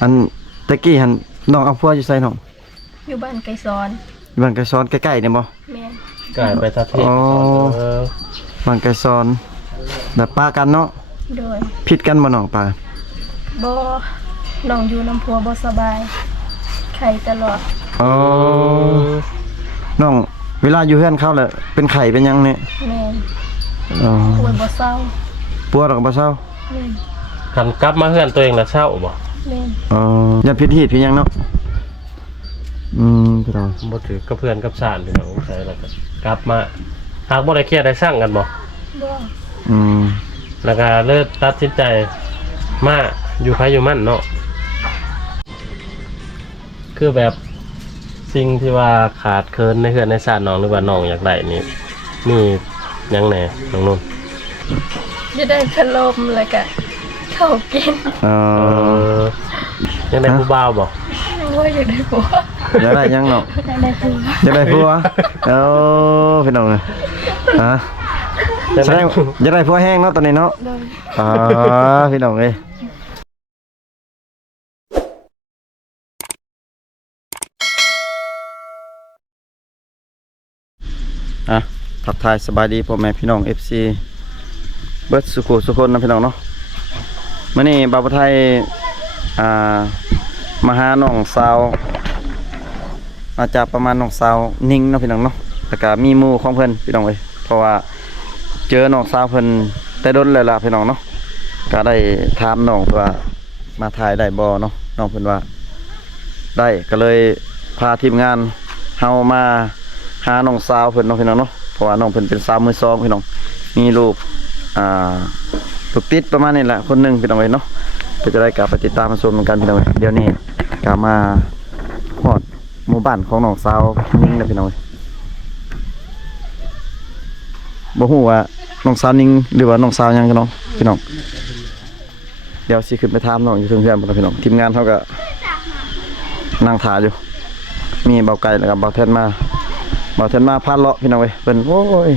อันตะกี้หันน้องเอาพัวอยู่ไสน้องอยู่บ้านไก่ซ้อนบ้านไกซ้อนใกล้ๆนี่บ่แม่นกลายไปทัดเทศบ้านไกซ้อนแบบป้ากันเนาะโดยผิดกันบ่น้องป้าบ่น้องอยู่น้ำพัวบ่สบายไข้ตลอดอ๋อน้องเวลาอยู่เฮือนเขาแหละเป็นไข้เป็นหยังเนี่ยแม่นอ๋อป่วยบ่เศร้าปวดหรอกบ่เศร้าแม่นคันกลับมาเฮือนตัวเองแล้วเศร้าบ่แม่นอ๋อยันพิษฮีดพี่หยังเนาะพี่น้องบ่ถือกับเพื่อนกับชาติพี่น้องใช่แล้วก็กลับมาหากบ่ได้เครียดได้สร้างกันบ่แล้วก็เลิกตัดสินใจมาอยู่ไผอยู่มั่นเนาะคือแบบสิ่งที่ว่าขาดเคินในเฮือนในชาติน้องหรือว่าน้องอยากได้นี่มีหยังแหน่น้องนุ่นจะได้พัดลมแล้วก็ข้าวกินยังได้ผู้บ่าวบ่ว่าอยากได้ผัวอยากได้ยังเนาะอยากได้ผัวพี่น้องเลยอยากได้ผัวแห้งเนาะตอนนี้เนาะพี่น้องเลยทักทายสบายดีพ่อแม่พี่น้อง FC เบิร์ดสุโขสุคนนะพี่น้องเนาะมื่อนี้บ่าวไทยมาหาน้องสาวอาจจะประมาณน้องสาวนิ่งเนาะพี่น้องเนาะแต่ก็มีหมู่ของเพิ่นพี่น้องเอ้ยเพราะว่าเจอน้องสาวเพิ่นแต่ดนเลยล่ะพี่น้องเนาะก็ได้ถามน้องว่ามาถ่ายได้บ่เนาะน้องเพิ่นว่าได้ก็เลยพาทีมงานเฮามาหาน้องสาวเพิ่นเนาะพี่น้องเนาะเพราะว่าน้องเพิ่นเป็นสาวมือสองพี่น้องมีลูกลูกติดประมาณนี้แหละคนหนึ่งพี่น้องเอ้ยเนาะก็จะได้กลับไปติดตามมาชมกันพี่น้องเอ้ยเดี๋ยวนี้กลับมาฮอดหมู่บ้านของน้องสาวนิ่งนะพี่น้องบ่ฮู้ว่าน้องสาวนิ่งหรือว่าน้องสาวยังกันเนาะพี่น้องเดี๋ยวสิขึ้นไปถามน้องอยู่เพื่อนๆพี่น้องทีมงานเขาก็นั่งถ่ายอยู่มีเบาไก่แล้วก็เบาแทนมาพาเลาะพี่น้องเว้ยเพิ่นโอ้ย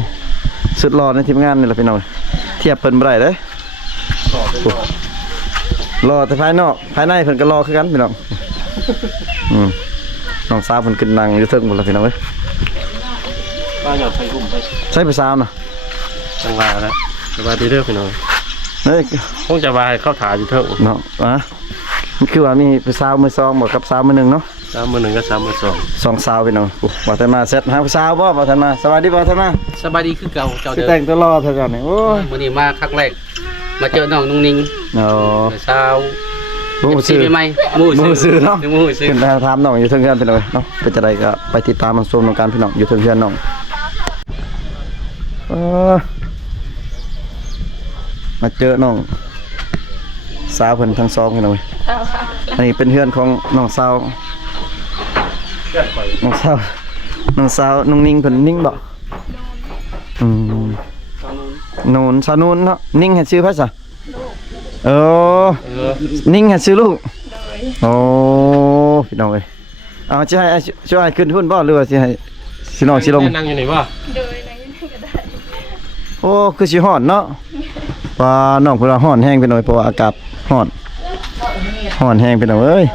สุดหล่อในทีมงานนี่แหละพี่น้องเทียบเพิ่นบ่ได้เด้รอแต่ภายนอกภายในเพิ่นก็รอคือกันพี่น้องน้องสาวเพิ่นขึ้นนั่งอยู่เทิงหมดแล้วพี่น้องเอ้ยป้าอยากไปอุ้มไปใช่ไปสาวน่ะจังหวะแล้วสบายดีเด้อพี่น้องเฮ้ยคงจะวายเข้าถาอยู่เทิงเนาะมันคือว่ามีไปสาวมือ2บ่กับสาวมือ1เนาะสาวมือ1กับสาวมือ2สาวพี่น้องบ่ทันมาเสร็จหาผู้สาวบ่ทันมาสวัสดีบ่ทันมาสบายดีคือเก่าเจ้าเดิมแต่งตัวรอเท่ากันนี่โอ้ยมื้อนี้มาครั้งแรกมาเจอน้องนุ่งนิ่งสาวซื้อใหม่หมู่ซื้อเนาะขึ้นไปถามน้องอยู่เทิงเฮือนไปเลยเนาะเป็นจังได๋ก็ไปติดตามชมกันพี่น้องอยู่เทิงเฮือนน้องมาเจอน้องสาวเพิ่นทั้งสองพี่น้องอันนี้เป็นเฮือนของน้องสาวน้องสาวน้องนิ่งเพิ่นนิ่งบ่นูนสาวนูนเนาะนิ่งให้ชื่อไผซะนิ่งให้ชื่อลูกโอ้พี่น้องเอ้ยเอาสิให้ช่วยขึ้นหุ้นบ่หรือว่าสิให้สิน้องสิลงนั่งอยู่นี่บ่โดยนั่งอยู่นี่ก็ได้โอ้คือสิฮ้อนเนาะว่าน้องเพิ่นว่าฮ้อนแฮงพี่น้อยเพราะว่าอากาศฮ้อนแฮงพี่น้องเอ้ย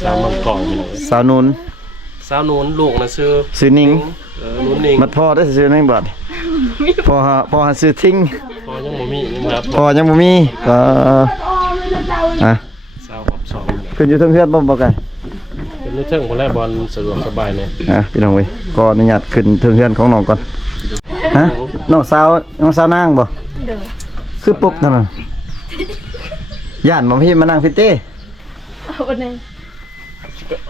สาวมังกรพี่น้องสาวนูนลูกน่ะชื่อนิ่งนุ่นนิ่งมัดพ่อได้ชื่อนิ่งบ่พ่อชื่อทิ้งพ่อยังบ่มีครับพ่อยังบ่มีก็สาวกับ2ขึ้นอยู่เทิงเฮือนบ่ไกลเป็นเทิงบ่แลบอลสะดวกสบายเนี่ยพี่น้องเว้ยก็อนุญาตขึ้นเทิงเฮือนของน้องก่อนน้องสาวนางบ่คือปุ๊บนั่นน่ะย่านบ่พี่มานั่งพี่เต้วันนี้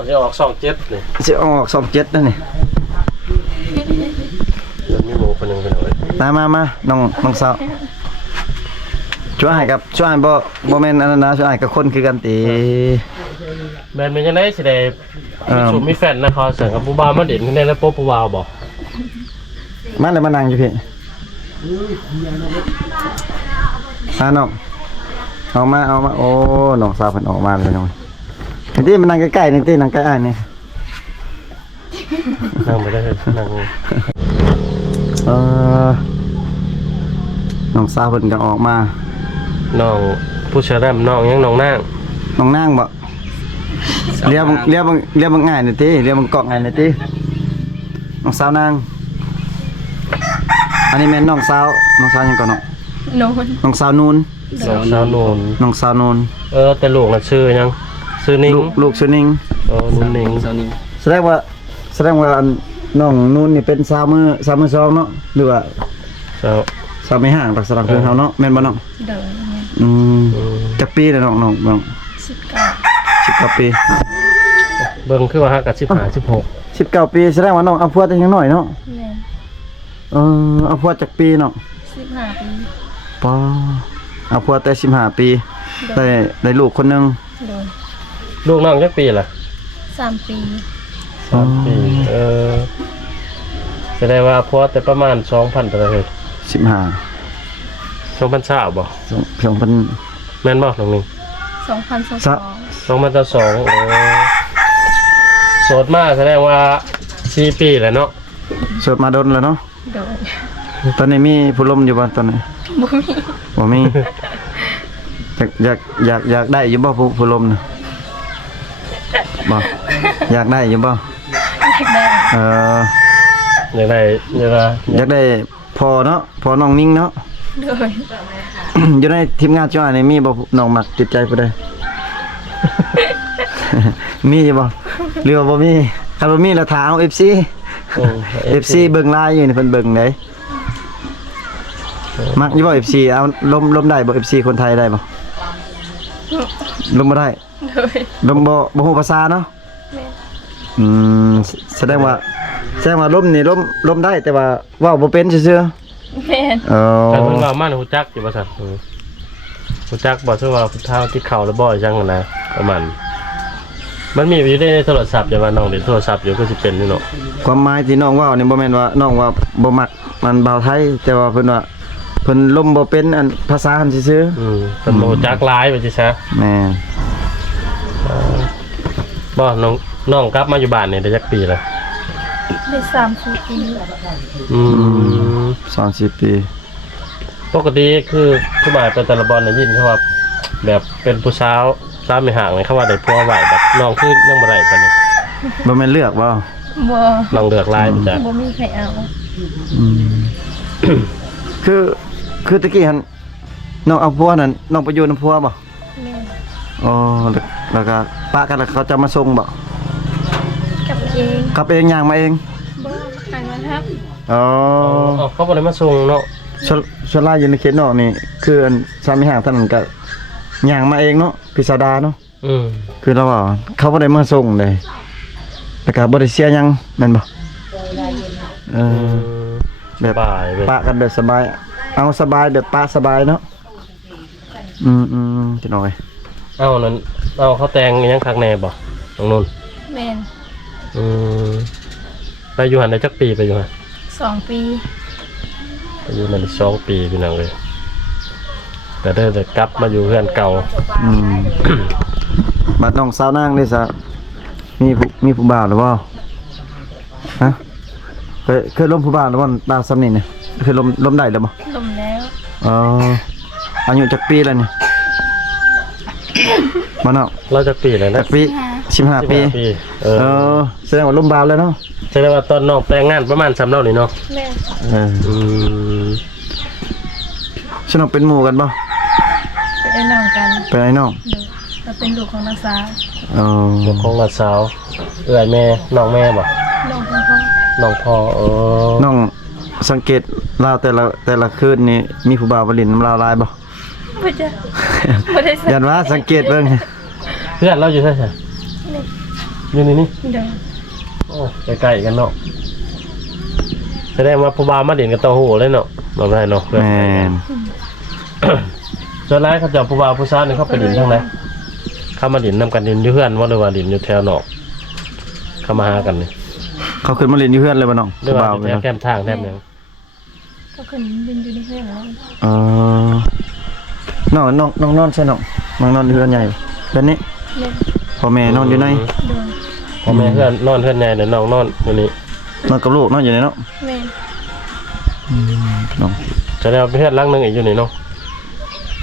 จะออก27นี่สิออก27นั่นนี่มีหมู่คนนึงไปหน่อยมาน้องสาวช่วยบ่แม่นอันนั้นนะช่วยกับคนคือกันติแม่นเป็นจังได๋สิได้มีแฟนนะเขาเสิร์ฟกับผู้บ่าวมาเด่นได้แล้วโป๊ะผู้บ่าวบ่มาแล้วมานั่งอยู่พี่น้องเอามาโอ้น้องสาวเพิ่นออกมาเลยน้องนี่มันนั่งใกล้ๆนี่นั่งใกล้อ้ายนี่นั่งไปได้นั่งน้องสาวเพิ่นก็ออกมาน้องผู้ชายน้องยังน้องนางบ่ เรียกบังง่ายหน่อยติเรียกบังเกาะง่ายหน่อยติน้องสาวนางอันนี้แม่นน้องสาวหยังก่อนเนาะ โนน น้องสาวนูน สาวโนน น้องสาวนูน แต่ลูกน่ะชื่อหยังชื่อนิ่ง ลูกชื่อนิ่ง นุ่นนิ่ง สาวนิ่ง แสดงว่าอันน้องนูนนี่เป็นสาวมือสองเนาะหรือว่า สาว สาวไม่ห่างจากสลักคือเฮาเนาะแม่นบ่น้อง เดินเนี่ย จักปีแล้วน้อง 19 19ปี เบิ่งคือว่าฮักกับ15 19ปีแสดงว่าน้องเอาพวดยังน้อยเนาะ แม่น เอาพวดจักปีเนาะ 15 ปี ปอเอาพวดแต่15ปีได้ลูกคนหนึง โดน 16ลูกน้องจักปีล่ะ 3 ปี 3ปีแสดงว่าพอแต่ประมาณ 2,000เท่าไหร่ 15 2,020บ่ 2,000 แม่นบ่น้องนิ่ง 2022 2022โสดมาแสดงว่า4ปีแล้วเนาะ สวดมาดนแล้วเนาะ โดน ตอนนี้มีผู้ลมอยู่บ่ตอนนี้ บ่มี บ่มีอยากได้อยู่บ่ผู้ลมน่ะบ่อยากได้อยู่บ่ อยากได้ อยากได้ อยากได้พอเนาะพอน้องนิ่งเนาะ โดน อยู่ในทีมงานจ้านี่มีบ่น้องมักจิตใจผู้ใด มีอยู่บ่หรือว่าบ่มีถ้าบ่มีแล้วถามเอา FC FC เบิ่งไลน์อยู่นี่เพิ่นเบิ่งได้มักอยู่บ่ FC เอาลมได้บ่ FC คนไทยได้บ่ลมบ่ได้ โดน ลมบ่ฮู้ภาษาเนาะ แม่น อืมแสดงว่าลมนี่ลมได้แต่ว่าเว้าบ่เป็นซื่อ แม่น ๆเออ แต่เพิ่นว่ามันฮู้จักอยู่บ่ซั่นฮู้จักบ่ซื่อว่าเท้าที่เข่าแล้วบ่จังนั่นนะประมาณมันมีอยู่ในโทรศัพท์อย่าว่าน้องเล่นโทรศัพท์อยู่ก็สิเป็นอยู่เนาะ ความหมายที่น้องเว้านี่บ่แม่นว่าน้องว่าบ่มักมันบ่าวไทยแต่ว่าเพิ่นว่าเพิ่นลมบ่เป็นอันภาษาหันซื่อ เพิ่นบ่ฮู้จักหลายว่าสิซะ ๆแม่น บ่น้องกลับมาอยู่บ้านนี่ได้จักปีแล้ว ได้3 ปี 2-4 ปี ปกติคือผู้บ่ายเป็นแต่ละบอลน่ะยินเขาว่าแบบเป็นผู้สาวไม่ห่างเลยเขาว่าได้ผัวไหวแบบน้องคือยังบ่ได้ปานนี้ บ่แม่นเลือกบ่ บ่ น้องเลือกหลายบ่จ้ะ บ่มีใครเอา คือตะกี้หั่นน้องเอาผัวนั่นน้องไปอยู่นำผัวบ่ แม่น อ๋อแล้วก็ปะกันแล้วเขาจะมาส่งบ่ กับเอง กลับเองย่างมาเอง บ่อ่านมาครับ อ๋อ เขาบ่ได้มาส่งเนาะ ส่วนลายอยู่ในเขตนอกนี่คืออันสามีห่างท่านนั้นก็ย่างมาเองเนาะพิสดารเนาะ คือเราว่าเขาบ่ได้มาส่งเลยแล้วก็บ่ได้เสียหยังแม่นบ่แบบ บ่ายเว้ย ปะกันแบบสบายเอาสบายแบบปะสบายเนาะจะหน่อย นั้นเขาแต่งยังคักแน่บ่ตรงนู้น แม่น ไปอยู่หันได้จักปีไปอยู่หัน 2 ปี ไปอยู่นั่น2 ปีพี่น้องเลยแต่ได้กลับมาอยู่เพื่อนเก่า บัดน้องสาวนางนี่ซะมีผู้บ่าวหรือเปล่าฮะเคยล้มผู้บ่าวหรือว่าบ่าวซ้ำนี่เนี่ยเคยล้มได้หรือบ่ ลมแล้ว อายุจักปีแล้วนี่บ่เนาะ เราจักปีแล้วนะ จักปี15 ปีแสดงว่าล้มบ่าวแล้วเนาะ แสดงว่าตอนน้องแต่งงานประมาณ3เท่านี่เนาะ แม่น ฉันเอาเป็นหมู่กันบ่ เป็นไอ้น้องกัน เป็นไอ้น้อง เราเป็นลูกของน้าสาว ลูกของน้าสาวเอื้อยแม่น้องแม่บ่ น้องของพ่อ น้องพ่อน้องสังเกตลาวแต่ละคืนนี่มีผู้บ่าวมาลินน้ำลาวลายบ่ บ่จ้ะบ่ได้ใส่ ยันว่าสังเกตเบิ่ง เพื่อนเราอยู่ใช่ไหมอยู่นี่ เด้อ โอ้ใกล้ๆกันเนาะแสดงว่าผู้บ่าวมาดินกับเต้าหู้เลยเนาะบ่ได้เนาะ แม่น ส่วนหลายเขาเจ้าผู้บ่าวผู้สาวนี่เขาไปดินทางไหนเข้ามาดินนำกันดินอยู่เฮือนบ่หรือว่าดินอยู่แถวนอกเข้ามาหากันนี่ เขาขึ้นมาลินอยู่เฮือนเลยบ่น้อง หรือว่า บ่าว อยู่แถวแคมทางแถบหนึง ก็ขึ้นบินอยู่ในเฮือนแล้ว น้องนอนใช่น้องนอนอยู่เฮือนใหญ่เฮือนนี้ แม่น พ่อแม่นอนอยู่ใน เด้อ พ่อแม่เฮือนนอนเฮือนใหญ่เดี๋ยวน้องนอนอยู่นี่ นอนกับลูกนอนอยู่ในเนาะ แม่น น้อง จะได้เอาไปเฮือนหลังหนึงอีกอยู่นี่เนาะ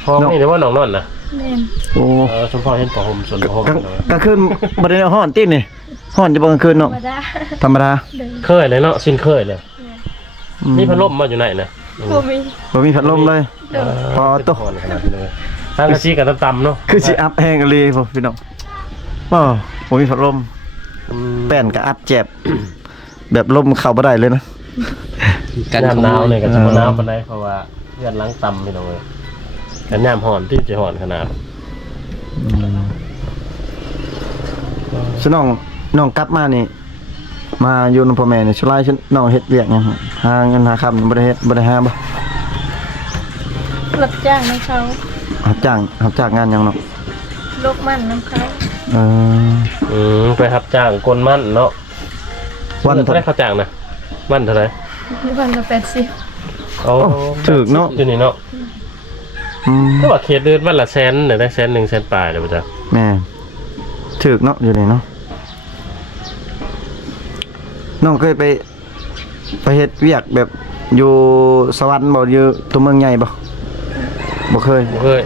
ห้องนี่เดี๋ยวว่าน้องนอนน่ะ แม่น โอ้ สมพรเห็นผ้าห่มส่วนผ้าห่ม กลางคืนบ่ได้ฮ้อนตินี่ฮ้อนจะบ่กลางคืน ธร เนาะ รมดา ธรรมดา เดิน เคยเลยเนาะสิ้นเคยเลย อื มีพัดลมมาอยู่ไหนนะ บ่มี บ่มีพัดลมเลย เดิน พอตัว ขนาดนี้เลยทางกระชี้กับต่ำๆเนาะ คือสิอัพแห้งเลยพ่อพี่น้องบ่มีพัดลมแป้นก็อัดแจ็บ แบบลมเข้าบ่ได้เลยนะ กัน ยาม ข ห โม นาวย เนี่ยก็จะมาหนาวปานใดเพราะว่าเลือดล้างต่ำไม่ต้องเลยกันยามห่อนที่จะห่อนขนาด ฉะน้องกลับมานี่ มาอยู่นำพ่อแม่นี่สุดท้ายฉะน้องเฮ็ดเวียกหยังหาเงินหาค่ำบ่ได้เฮ็ดบ่ได้หาบ่ รับจ้างให้เขา รับจ้างงานหยังเนาะ โลกมันน้ำเขา เออ ไปรับจ้างกลมั่นเนาะ วัน เท่าไรเขาจ้างนะมั่นเท่าไร วันละ80 เอา ถูกเนาะ อยู่นี่เนาะ อืม ก็ว่าเขตเดือนวันละแสนเนี่ยได้100,000 100,000ปลายเลยป่ะจ๊ะ แม่ถูกเนาะอยู่นี่เนาะน้องเคยไปเฮ็ดเวียกแบบอยู่สวรรค์บ่อยู่ตัวเมืองใหญ่บ่บ่เคย เคย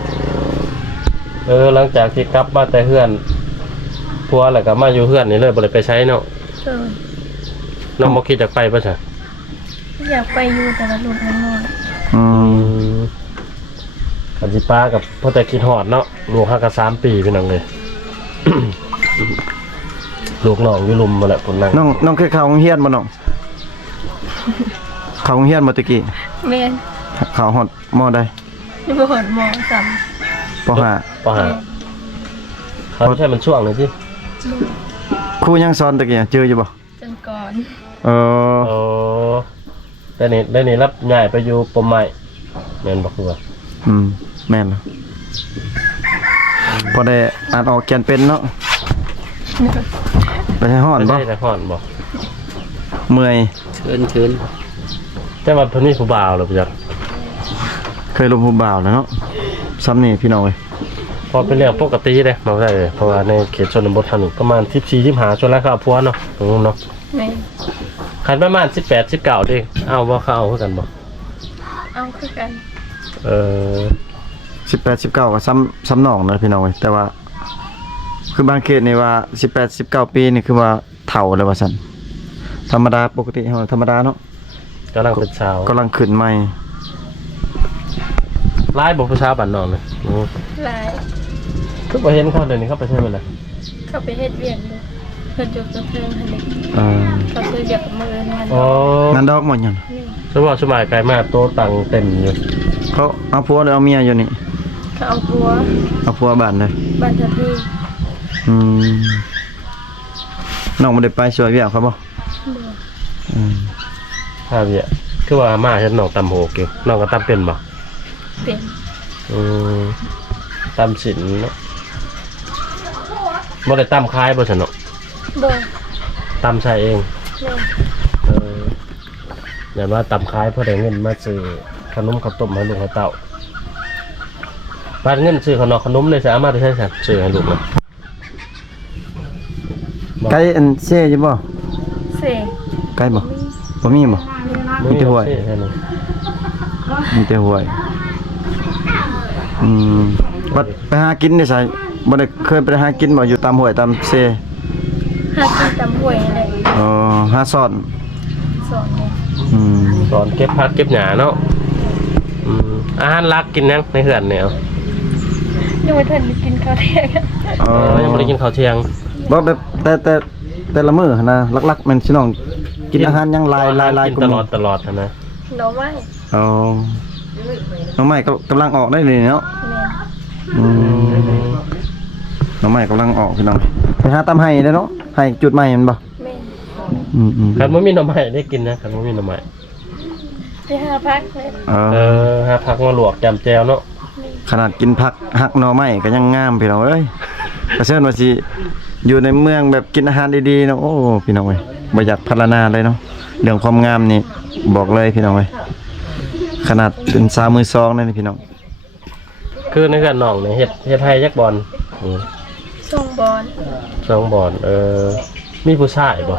หลังจากที่กลับมาแต่เฮือนพัวแล้วก็มาอยู่เฮือนนี่เลยบ่ได้ไปใช้เนาะ เดิน น้องบ่คิดจะไปป่ะจ๊ะ อยากไปอยู่แต่ละลูกน้อย อืม กันสิป้ากับพ่อแต่คิดฮอดเนาะลูกฮักก็3 ปีพี่น้องเลย ลูกน้องอยู่ลุมมาแหละผลนั่ง น้องเคยเข้าโรงเรียนบ่น้องเข้าโรงเรียนบ่ตะกี้ แม่น เข้าฮอดมอใด อยู่บ่หอดหมอซ้ ปห้า ปหาเขาใช่มันช่วงเลยสิ ครูยังสอนตะกี้เจออยู่บ่ ำจนก่อน เออ โอ้ได้นี่รับย้ายไปอยู่ปมใหม่แม่นบอกว่า แม่นบ่พอได้อ่านออกเขียนเป็นเนาะไปให้ฮ้อน ไม่ บ่ ใช่แต่ห่อนบอก เมื่อย เชิญ แต่ว่าเพิ่นมีผู้บ่าวหรือเปล่า เคยลมผู้บ่าวแล้วเนาะซ้ำนี่พี่น้องเอ้ย พอเป็นเรื่องปกติเลยมาได้เลยเพราะว่าในเขตชนบททางนี้ประมาณ14-15ชนแล้วเขาเอาผัวเนาะตรงนู้นเนาะ แม่น คันประมาณ18-19เด้เอาบ่เขาเอาคือกันบ่ เอาคือกัน เออ 18 19ก็ซ้ำน้องนะพี่น้องเอ้ยแต่ว่า คือบางเขตนี่ว่า18 19ปีนี่คือว่าเฒ่าแล้วว่าซั่นธรรมดาปกติเฮาธรรมดาเนาะ กำลังเป็นสาว กำลังขึ้นใหม่ ไล่บอกผู้สาวบ้านนอกเลยอือ หลาย คือบ่เห็นเขาเดี๋ยวนี้เขาไปใช้เวลา เขาไปเฮ็ดเวียนเลยเพิ่นจุกเพิ่นหั่นเด้ เออ เขาซื้อเบียกกับมือนั่น อ๋อง านดอกหมดยัง นี่ สมองสมัยไกลมากโตตังเต็มอยู่ เขาเอาผัวหรือเอาเมียอยู่นี่ เขาเอาผัว เอาผัวบ้านเลย บ้านเธอที่ อืมน้องบ่ได้ไปช่วยเวียกเขาบ่ เมือง อืม ภาพเนี่ยคือว่ามาเห็นน้องตำโหกอยู่น้องก็ตำเป็นบ่ เป็น อืมตำสินเนาะบ่ได้ตำคล้ายบ่สนุก บ่ ตำใส่เอง แม่น เอออย่าว่าตำคล้ายเพื่อได้เงินมาซื้อขนมข้าวต้มให้ลูกให้เต้าบาดเงินซื้อขนมเลยสามารถได้ใช้ซื้อให้ลูกนะ ไก่อันเซ่อยู่บ่ เสก ไก่บ่บ่มีบ่ มีแต่หวย แค่นั้น มีแต่หวยบัดไปหากินได้ไสบ่ได้เคยไปหากินบ่อยู่ตามห้วยตามเซ่ หากินตำห้วยนั่นแหละ หาซ่อน สอนเลย อืม ตอนเก็บผักเก็บหญ้าเนาะอาหารรักกินยังในเหือนเนี่ย ยังไม่ทันได้กินข้าวเที่ยง ยังไม่ได้กินข้าวเที่ยง บ่แบบแต่ละมื้อนะหลักๆแม่นสิน้องกินอาหารหยังหลาย กิน กว่า ต ห ล มู่ อดตลอดนะ หน่อไม้ อ๋อน้องใหม่กำลังออกได้เลยเนาะ แม่น อืมน้องใหม่กำลังออกพี่น้องไปหาตามไห้เด้อเนาะไห้จุดใหม่แมันบ่ แม่น อืม คันบ่มีหน่อไม้ได้กินนะคันบ่มีหน่อไม้ ไปหาพักเลย หาผักมาลวกจำแจวเนาะ ขนาดกินผักหักหน่อไม้ก็ยังงามพี่น้องเอ้ยก็เชิญว่าสิอยู่ในเมืองแบบกินอาหารดีๆเนาะโอ้พี่น้องเอ้ยบ่อยากพัฒนาเลยเนาะเรื่องความงามนี่บอกเลยพี่น้องเอ้ยขนาดเป็นสาวมือซองนั่นนี่พี่น้อง คือในเหือนน้องเนี่ยเฮ็ดให้จักบอล ส่งบอล 2บอลมีผู้ชายบ่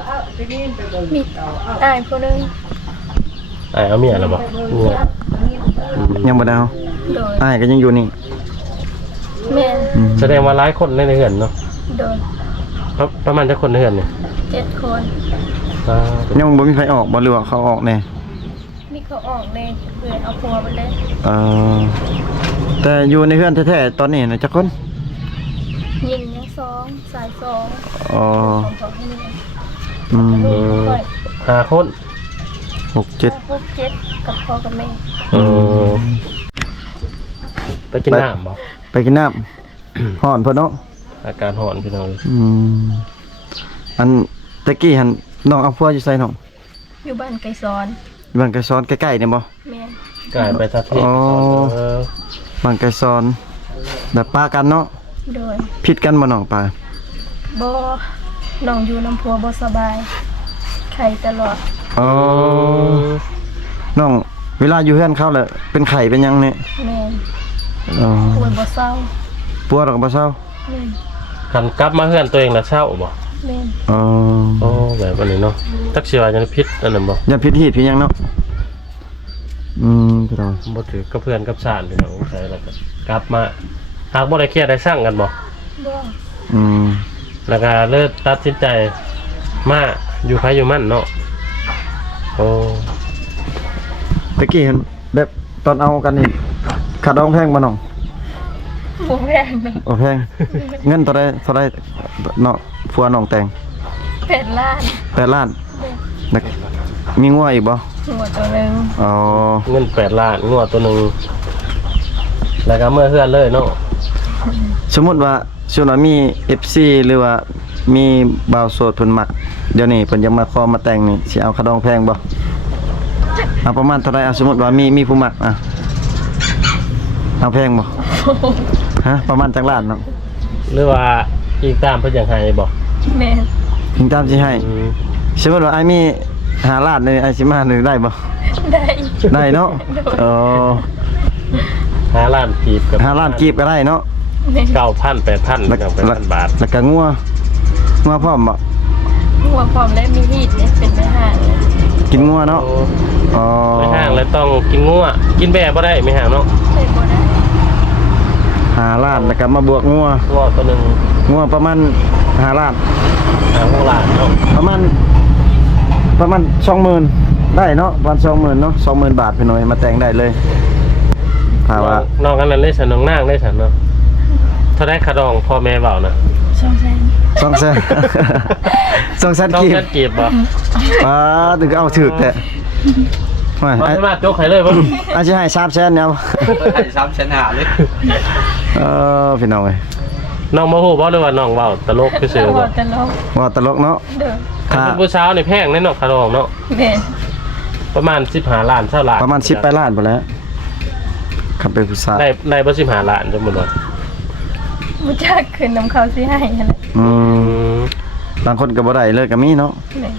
มีอ้ายผู้หนึง เอาเมียแล้วบ่เมีย ยังบ่ได้เอา โดย อ้ายก็ยังอยู่นี่ แม่น แสดงว่าหลายคนในเฮือนเนาะ โดน ประมาณจักคนในเฮือนนี่ 7 คน อ่า ยังบ่มีใครออกบ่หรือว่าเขาออกแน่ นี่เขาออกเลยเพื่อนเอาผัวไปเลย เออแต่อยู่ในเฮือนแท้ๆตอนนี้น่ะจักคน ยิงยัง2สาย2 อ๋อ ของเขาให้เนี่ย อืม ลูกค่อย 5คน 6 7 พวก7กับพ่อกับแม่ เออไปกินน้ำบ่ ไปกินน้ำ ฮ้อนเพิ่นเนาะ อาการหอนพี่น้อง อืมอันตะกี้หันน้องเอาพัวอยู่ไสน้อง อยู่บ้านไกรสอน บ้านไกรซ้อนใกล้ๆนี่บ่ แม่น กลายไปทัดเทศ อ๋อ เออ บ้านไกรซ้อนแบบป้ากันเนาะ โดย ผิดกันบ่น้องป้า บ่น้องอยู่น้ำพัวบ่สบายไข้ตลอด อ๋อน้องเวลาอยู่เฮือนเขาแหละเป็นไข้เป็นหยังเนี่ย แม่น อ๋อ ป่วยบ่เศร้า ปวดก็บ่เศร้า แม่น คันกลับมาเฮือนตัวเองแล้วเศร้าบ่ แม่น อ๋อ โอ้แบบอันนี้เนาะจักสิว่าจังพิษอันนั้นบ่ อย่าผิดฮีดผิดหยังเนาะพี่น้อง บ่ถือกับเพื่อนกับชาติพี่น้องใช่แล้วก็กลับมาหากบ่ได้เครียดได้สร้างกันบ่ บ่ อืม แล้วก็เลิกตัดสินใจมาอยู่ไผอยู่มันเนาะโอ้ ตะกี้เห็นแบบตอนเอากันนี่ขาดองแพงบ่น้อง บ่แพงนะ โอ้แพง เงินเท่าไรเนาะผัวน้องแต่ง 8 ล้าน 8 ล้าน แม่น แล้วมีงัวอีกบ่ หัวตัวหนึง อ๋อ เงิน8ล้านงัวตัวหนึงแล้วก็เมื่อเฮือนเลยเนาะ สมมุติว่าส่วนว่ามี FC หรือว่ามีบ่าวโสดเพิ่นมักเดี๋ยวนี้เพิ่นจะมาขอมาแต่งนี่สิเอาขาดองแพงบ่เอาประมาณเท่าไรสมมุติว่ามีผู้มักเอาแพงบ่ฮะประมาณจักล้านเนาะ หรือว่าอีกตามเพิ่นอยากให้บ่ แม่น ถึงตามสิให้ อืม สมมุติว่าไอ้มี5ล้านนี่ไอ้สิมานี่ได้บ่ ได้ ได้เนาะอ๋อ 5ล้านกีบกับ 5ล้านกีบก็ได้เนาะ แม่น 9,000 8,000 แล้ว กับ8,000 บาท แล้วก็งัวพร้อมบ่ หัวพร้อมและมีฮีดเนี่ยเป็นไปห่างเลย กินงัวเนาะอ๋อ ไม่ห่างเลยต้องกินงัวกินแบะบ่ได้ไม่ห่างเนาะ ใส่บ่ได้ 5ล้านแล้วก็มาบวกงัว งัวตัวหนึง งัวประมาณ5ล้าน 6ล้านเนาะ ประมาณ 20,000ได้เนาะประมาณ 20,000เนาะ 20,000 บาทพี่น้อยมาแต่งได้เลยถ้าว่า น้องกันนั้นเลยฉันน้องนางได้ฉันเนาะเท่าได้ขาดองพ่อแม่เว้านะ 200,000 200,000 200,000 ต้อง กีบ แค่กีบบ่ ถึงก็เอาถึกแต่ไม่ บ่สามารถยกให้เลยบ่ อาจจะให้300,000เนี่ย ให้3ชั้นหาเลย พี่น้องเอ้ย น้องบ่ฮู้บ่หรือว่าน้องเว้าตลกซื่อๆ บ่ บ่ ตลก ว่าตลกเนาะ เด้อ ถ้าเป็นผู้สาวนี่แพงแน่เนาะขาดองเนาะ แม่น ประมาณ15ล้าน20ล้าน ประมาณ10ไปล้านไปแล้วขับเป็นผู้ชาย ได้บ่15ล้านสมมุติว่า บ่จักขึ้นน้ำเขาสิให้นั่นแหละ อื อื ม ม บางคนก็บ่ได้เลยก็มีเนาะ แม่น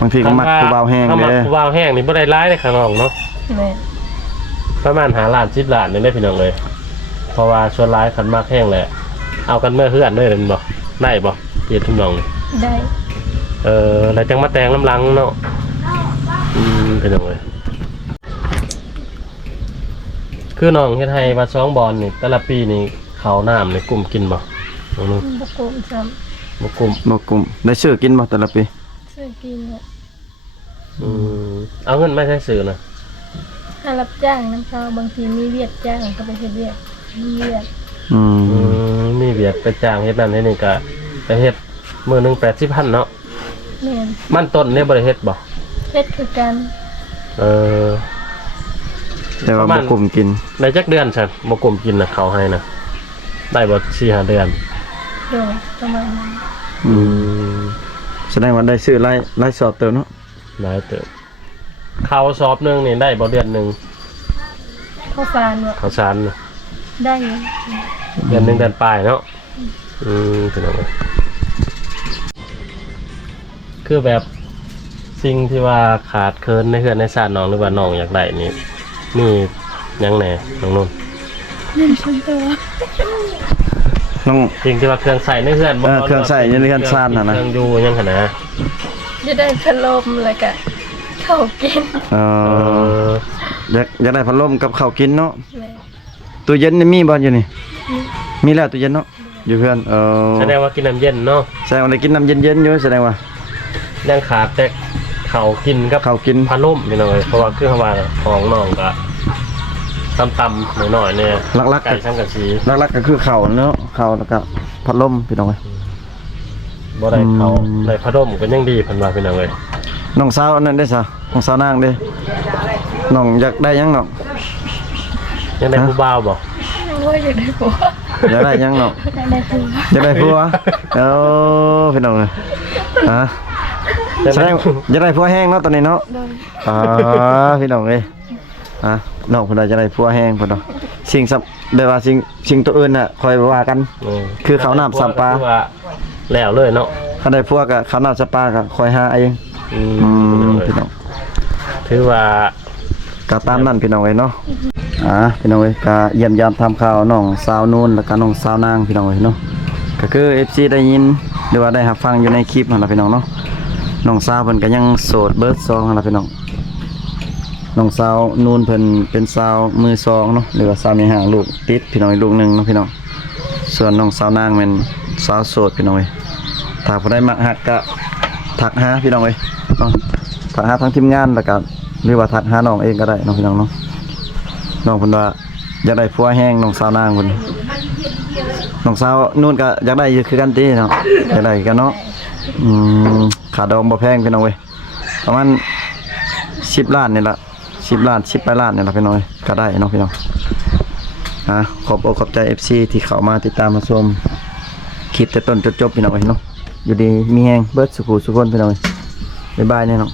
บางทีก็มักผู้บ่าวแห้ง ถ้ามัก เด้อ ผู้บ่าวแห้งนี่บ่ได้หลายเด้อขาดองเนาะ แม่น ประมาณ5ล้าน10ล้านนี่ได้พี่น้องเลย เพราะว่าส่วนหลายคันมากแห้งแหละเอากันเมื่อเฮือนด้วยแม่นบ่ได้บ่เฮ็ดทุกน้องนี่ ได้ แล้วจังมาแต่งน้ำลังเนาะเป็นยังไงคือน้องเฮ็ดให้ว่า2บอลนี่แต่ละปีนี่เขาน้ำนี่กลุ่มกินบ่น้องนึง บ่กุ้มซ้ บ่กลุ่ม บ่กลุ่มได้ซื้อกินบ่แต่ละปี ำซื้อกินเนี่ย เอาเงินมาใช้ซื้อนะ ถ้ารับจ้างน้ำเขาบางทีมีเวียดจ้างก็ไปเฮ็ดเวียดมีเวียด มีเวียดไปจ้างเฮ็ดนั่นเฮ็ดนี่ก็ไปเฮ็ดมื้อหนึง 80,000เนาะ แม่น มันต้นเนี่ยบ่ได้เฮ็ดบ่ เฮ็ดคือกัน เออ แต่ว่า ประมา บ่ ณ กลุ่มกิน ได้จักเดือนซั่นบ่กลุ่มกินน่ะเขาให้น่ะได้บ่ 4-5 เดือน โดยประมาณนั้น แสดงว่าได้ซื้อไล่สอบเติมเนาะ หลายเติบข้าวซอบหนึงนี่ได้บ่เดือนหนึง ข้าวสารว่า ข้าวสารน่ะ ได้อยู่ เดือนหนึงเดือนปลายเนาะเป็นยังไงคือแบบสิ่งที่ว่าขาดเคินในเฮือนในศาสตร์น้องหรือว่าน้องอยากได้นี่มีหยังแหน่น้องนุ่น เงินส่วนตัว น้อง สิ่งที่ว่าเครื่องใส่ในเฮือน เครื่องใส่ในเฮือนซ่านน่ะนะ เครื่องอยู่ยังขนาด จะได้พัดลมแล้วก็ข้าวกิน อยากได้พัดลมกับข้าวกินเนาะ แม่ ตู้เย็นนี่มีบ่อยู่นี่ ม มีแล้วตู้เย็นเนาะอยู่เพื่อนแสดงว่ากินน้ำเย็นเนาะ แสดงว่าได้กินน้ำเย็นๆอยู่แสดงว่า ยังขาดแต่เขากินกับ ข้าวกิน พาล่มพี่น้องเพราะว่าคือว่าของน้องก็ตำๆหน่อยๆเนี่ย ลักๆ ไก่ช่างกะชี หลักๆก็คือข้าวเนาะข้าวแล้วก็พัดลมพี่น้องเอ้ย บ่ได้เขา อืม ได้พาล่มก็ยังดีเพิ่นว่าพี่น้องเอ้ย น้องสาวอันนั้นได้ซะน้องสาวนางเด้น้องอยากได้หยังน้อง ยังได้ผู้บ่าวบ่ ว่าอยากได้ผัว อยากได้หยังน้อง อยากได้ผัว อยากได้ผัวพี่น้องเอ้ยฮะ ยัง แสด ได้ งอยากได้ผัวแห้งเนาะตอนนี้เนาะ โดย พี่น้องเอ้ยน้องเพิ่นว่าจะได้ผัวแห้งเพิ่นเนาะสิ่งสับได้ว่าสิ่งตัวอื่นน่ะค่อยว่ากัน คือข้าวน้ำสัมปลา คือว่าแล้วเลยเนาะ คันได้ผัวก็ข้าวน้ำสัมปลาก็ค่อยหาเอง พี่น้อง ถือว่า ก็ตามนั้นพี่น้องเอ้ยเนาะพี่น้องเอ้ยก็เยี่ยมยามทำข่าวน้องสาวนูนแล้วก็น้องสาวนางพี่น้องเอ้ยเนาะก็คือ FC ได้ยินหรือว่าได้รับฟังอยู่ในคลิปนั่นล่ะพี่น้องเนาะน้องสาวเพิ่นก็ยังโสดเบิด2นั่นล่ะพี่น้องน้องสาวนูนเพิ่นเป็นสาวมือ2เนาะหรือว่าสาวมีหางลูกติดพี่น้องอีกลูกหนึงเนาะพี่น้องส่วนน้องสาวนางเป็นสาวโสดพี่น้องเอ้ยถ้าผู้ใดมักฮักก็ทักหาพี่น้องเอ้ยเนาะทักหาทางทีมงานแล้วก็หรือว่าทักหาน้องเองก็ได้เนาะพี่น้องเนาะน้องเพิ่นว่าอยากได้ผัวแห้งน้องสาวนางเพิ่นน้องสาวนู่นก็อยากได้อยู่คือกันติเนาะอยากได้คือกันเนาะค่าดองบ่แพงพี่น้องเว้ยประมาณ10 ล้านนี่ล่ะ10 ล้าน10 ล้านนี่ล่ะพี่น้องเอ้ยก็ได้เนาะพี่น้องขอบอกขอบใจ FC ที่เข้ามาติดตามมาชมคลิปแต่ต้นจนจบพี่น้องเอ้ยเนาะอยู่ดีมีแฮงเบิดสุขสุขคนพี่น้องเอ้ยบ๊ายบายแน่เนาะ